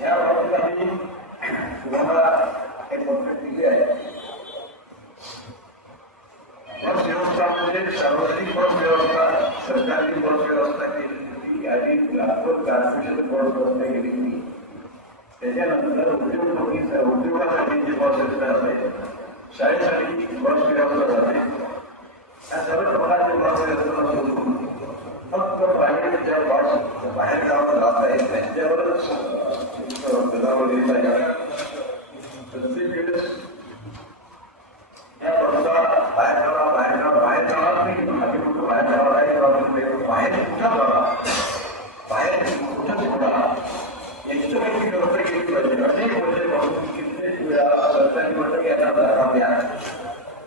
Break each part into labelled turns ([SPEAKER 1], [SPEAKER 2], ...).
[SPEAKER 1] या बाबतीत आम्ही तुम्हाला एक पत्र दिली आहे. बस व्यवस्था म्हणजे सार्वजनिक बस व्यवस्था सरकारची बस व्यवस्था केली होती. आधी लातूर बस व्यवस्था केली त्याच्यानंतर उद्योगासाठी जी बस व्यवस्था असते शाळेसाठी बस व्यवस्था जाते या सर्व प्रकारची बस व्यवस्था सोडून फक्त प्रायव्हेट ज्या बस बाहेर गावात जात आहेत त्यांच्यावरच गदारोळ दिला आहे प्रत्येक वेळेस या बसचा बाहेर जावा बाहेर जावा बाहेर जावा नाही आधी कुठं बाहेर जावा नाही बाहेर कुठं जावा बाहेर कुठं सोडा याची काही व्यवस्था केली पाहिजे अनेक वर्षापासून कित्येक वेळा सरकारी बैठक येतात आपल्या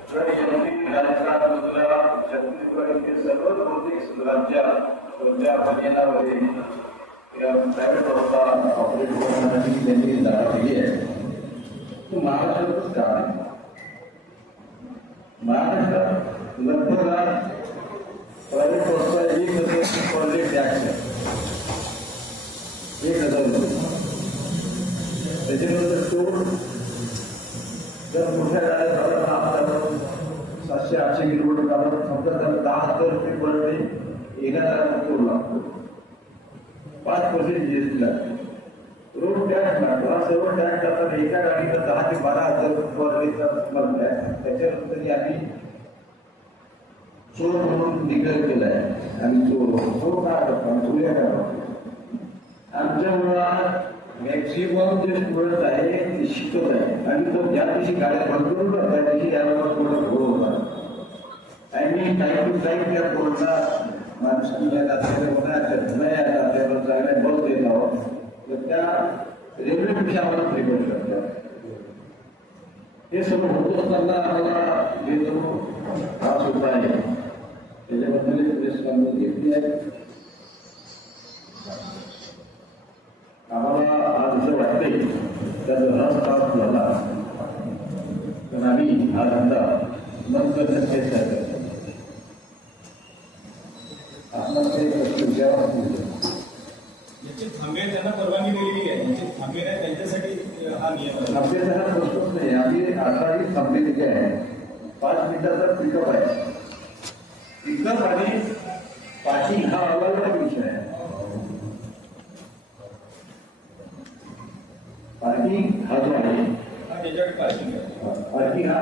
[SPEAKER 1] तर शेवटी राजकारणामधला छत्तीसगड इथे सर्व बहुतेक राज्यात ज्या बनियानामध्ये या प्रायव्हेट संस्था ऑपरेट करण्यासाठी त्यांनी जागा दिली आहे तो महाराष्ट्रातच काम आहे महाराष्ट्रात लगभग प्रायव्हेट संस्था एक हज़ार कॉलेज टॅक्स आहे एक हज़ार रुपये त्याच्यानंतर तो जर मोठ्या गाड्या झाला दहा हज़ार सातशे आठशे किलोमीटर झालं समजा त्याला दहा हज़ार रुपये पर डे येणारा टोल लागतो पाच पर्सेंट जीएसटी लागते रोड टॅक्स लागतो सर्व टॅक्स आता एका गाडीला दहा ते बारा हज़ार पर डेचा तुम्हाला टॅक्स त्याच्यानंतर आम्ही चोर म्हणून निकाल केला आहे आणि चोर चोर काय करतात आमच्या मुलात मॅक्सिमम जे स्टुडंट आहे ते शिकत आहे आणि तो ज्या दिवशी गाड्या बंद करून त्या दिवशी त्याला थोडं घोळ होतात आणि टाईम टू टाईम त्या पोरांना माणसांना आपल्याला कोणाच्या नाही आपल्याला चांगल्या बस देत आहोत तर त्या रेल्वेपेक्षा आम्हाला प्रेम करतात हे सर्व होत असताना आम्हाला जे जो त्रास होत आहे त्याच्याबद्दल प्रेस कॉन्फरन्स घेतली आहे आम्हाला आज असं वाटते त्या जरा त्रास झाला पण आम्ही हा धंदा बंद करण्यात प्रयत्न करतो आपण ते प्रश्न विचारावा
[SPEAKER 2] ज्याचे थांबे आहेत, त्यांना परवानगी दिलेली आहे ज्याचे थांबे त्यांच्यासाठी हा नियम आहे
[SPEAKER 1] आपल्याला हा प्रश्नच नाही आम्ही आताही थांबलेले आहे पाच मिनिटाचा पिकअप आहे पिकअप आणि पार्किंग हा अलग विषय आहे पार्किंग हा जो आहे
[SPEAKER 2] हा त्याच्याकडे पार्किंग आहे
[SPEAKER 1] पार्किंग हा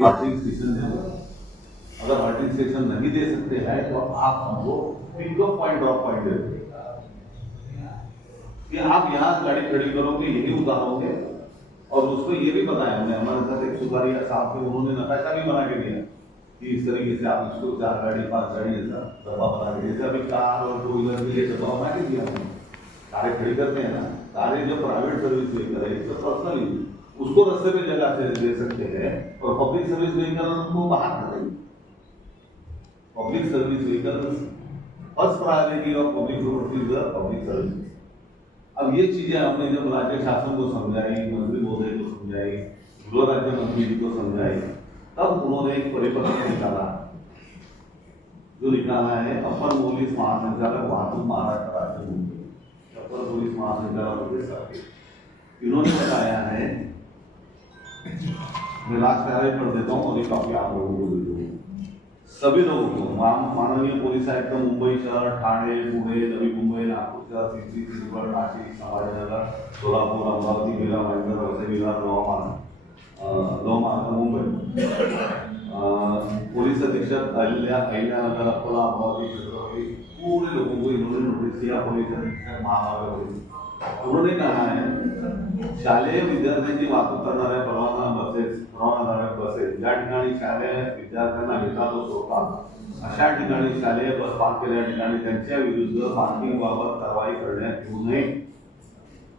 [SPEAKER 1] पार्किंग
[SPEAKER 3] स्टेशन है। अगर पार्किंग स्टेशन नहीं दे सकते हैं तो आप हमको पिकअप पॉइंट ड्रॉप पॉइंट दे कि आप यहाँ गाड़ी खड़ी करोगे यही उतारोगे और उसको ये भी बताया हमने हमारे साथ एक सुधारिया साहब थे उन्होंने नकाशा भी बना के दिया, कि इस तरीके से आप इसको चार गाड़ी, पाँच गाड़ी ऐसा डब्बा बना के, जैसे अभी कार और टू व्हीलर के लिए डब्बा बना के दिया हमने। कारें खड़ी करते हैं ना, कारें जो प्राइवेट सर्विस व्हीकल है इसका पर्सनल यूज़ उसको रस्ते में जगह से दे सकते हैं और पब्लिक सर्विस व्हीकल उनको बाहर कर देंगे public service vehicle first priority of public property public service अब ये चीज़ें हमने जब राज्य शासन को समझाई, मंत्री महोदय को समझाई, गृह राज्य मंत्री जी को समझाई, तब उन्होंने एक परिपत्र निकाला। जो निकाला है, अपर पुलिस महासंचालक वाहतूक महाराष्ट्र राज्य मुंबई अपर पुलिस महासंचालक इन्होंने बताया है लास्ट कार्य कर देता हूँ और ये कॉपी आप लोगों को दे दूँगा। सभी लोगों को माननीय पोलीस आयुक्त मुंबई शहर, ठाणे, पुणे, नवी मुंबई, नागपूर शहर पिंपरी चिंचवड नाशिक संभाजीनगर, सोलापूर, अमरावती मीरा भाईंदर वसई विभाग लोहमान। लोहमान मुंबई। पुलिस अधीक्षक अहिल्या अहिल्यानगर अकोला, अमरावती छत्रपति पूरे लोगों को इन्होंने नोटिस किया, पुलिस अधीक्षक, महानगर उन्होंने कहा है, शालेय विद्यार्थ्यांची वाहतूक करणाऱ्या परवाना बसेस परवानाधारक बसेस ज्या ठिकाणी शालेय विद्यार्थ्यांना घेतात व सोडतात अशा ठिकाणी शालेय बस पार्क केलेल्या ठिकाणी त्यांच्या विरुद्ध पार्किंग बाबत कारवाई करण्यात येऊ नये.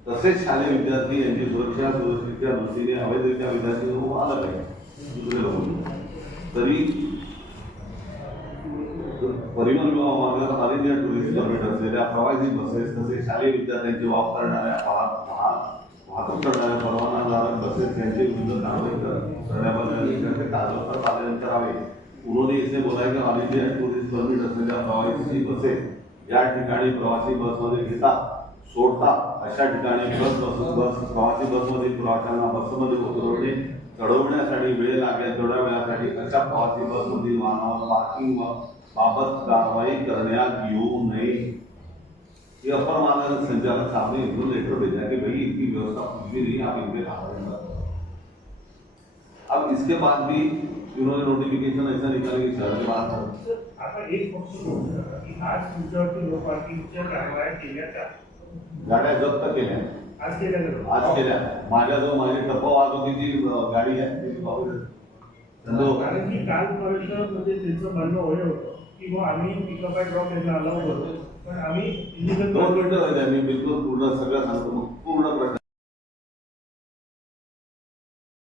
[SPEAKER 3] तसेच शालेय विद्यार्थी यांची सुरक्षा सुरक्षेच्या दृष्टीने अवैधरित्या विद्यार्थी म्हणून आलं पाहिजे दुसरे तरी परिवहन विभागामार्फत इंडिया टुरिस्ट परमिट असलेल्या प्रवासी बसेस तसेच शालेय विद्यार्थ्यांची वाहक करणाऱ्या वाहक- वाहक- वाहतूक करणाऱ्या परवानाधारक बसेस त्यांचे विरुद्ध कारवाई कर- करण्याबद्दल कागदपत्र पालन करावे. उन्होंने इसे बोला की ऑल इंडिया टुरिस्ट परमिट असलेल्या प्रवासी बसे या ठिकाणी प्रवासी बसमध्ये घेतात सोडतात अशा ठिकाणी बस बस बस प्रवासी बसमध्ये प्रवाशांना बसमध्ये उतरवणे चढवण्यासाठी वेळ लागेल तेवढ्या वेळासाठी अशा प्रवासी बसमधील वाहनावर पार्किंग बाबत कारवाई करण्यात येऊ नये. ये अपर महानगर संचालक साहब ने इनको लेटर भेजा कि भाई इनकी व्यवस्था कुछ भी नहीं आप इनके कार्रवाई करो अब इसके बाद भी इन्होंने नोटिफिकेशन ऐसा निकाला कि शहर के बाहर करो।
[SPEAKER 4] एक पक्ष आज
[SPEAKER 3] गाड्या जप्त केल्या
[SPEAKER 4] केल्या
[SPEAKER 3] माझ्या जो माझी टप्पा अं, गाडी आहे ती.
[SPEAKER 4] कारण की कालपर्यंत म्हणजे त्यांचं म्हणणं होय होतं की आम्ही पिकअप अँड ड्रॉप यांना अलाउ करतो पण आम्ही इलिगल
[SPEAKER 3] दोन मिनिटं त्यांनी बिलकुल पूर्ण सगळं सांगतो. मग पूर्ण प्रकार